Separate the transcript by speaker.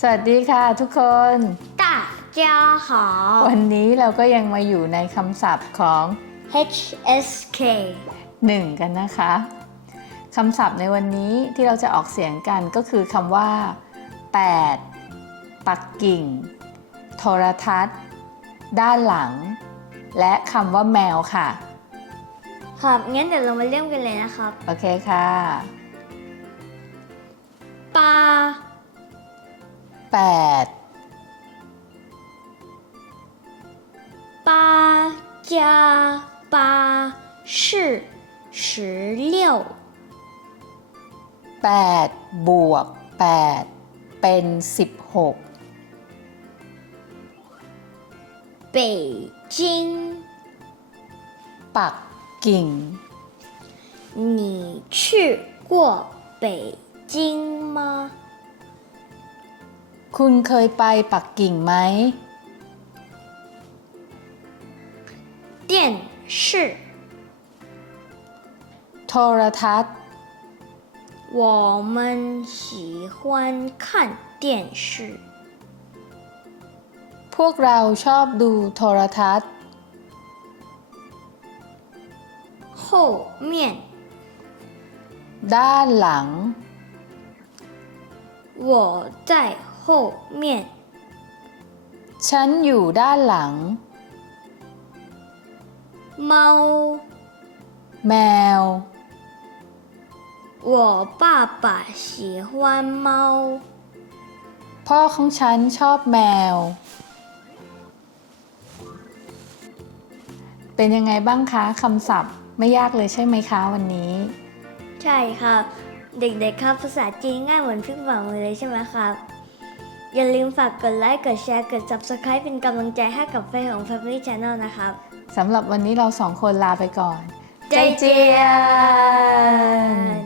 Speaker 1: สวัสดีค่ะทุกคน
Speaker 2: 大家好
Speaker 1: วันนี้เราก็ยังมาอยู่ในคำศัพท์ของ
Speaker 2: HSK
Speaker 1: 1 กันนะคะคำศัพท์ในวันนี้ที่เราจะออกเสียงกันก็คือคำว่า 8 ปักกิ่ง โทรทัศน์ ด้านหลัง และคำว่าแมวค่ะ
Speaker 2: ครับงั้นเดี๋ยวเรามาเริ่มกันเลยนะครับ
Speaker 1: โอเคค่ะ
Speaker 2: 八
Speaker 1: 8
Speaker 2: 八加八是十六，
Speaker 1: 8 บวก 8 เป็น 16
Speaker 2: 北京，
Speaker 1: ปักกิ่ง
Speaker 2: 你去过北京吗？
Speaker 1: คุณเคยไปปักกิ่งไหม
Speaker 2: 电视，
Speaker 1: โทรทัศน์
Speaker 2: 我们喜欢看电视。
Speaker 1: พวกเราชอบดูโทรทัศน์
Speaker 2: 后面，
Speaker 1: ด้านหลัง
Speaker 2: 我在 后面。
Speaker 1: ฉันอยู่ด้านหลัง
Speaker 2: 猫，
Speaker 1: แมว
Speaker 2: 我爸爸喜欢猫。
Speaker 1: พ่อของฉันชอบแมว เป็นยังไงบ้างคะคำศัพท์ไม่ยากเลยใช่ไหมคะวันนี้
Speaker 2: ใช่ครับ เด็กๆครับภาษาจีนง่ายเหมือนพลิกฝ่ามือเลยใช่ไหมครับ อย่าลืมฝากกดไลค์ กดแชร์ กด subscribe เป็นกำลังใจให้กับแฟนของ Family Channel นะครับ
Speaker 1: สำหรับวันนี้เราสองคนลาไปก่อน
Speaker 2: ใจเจียน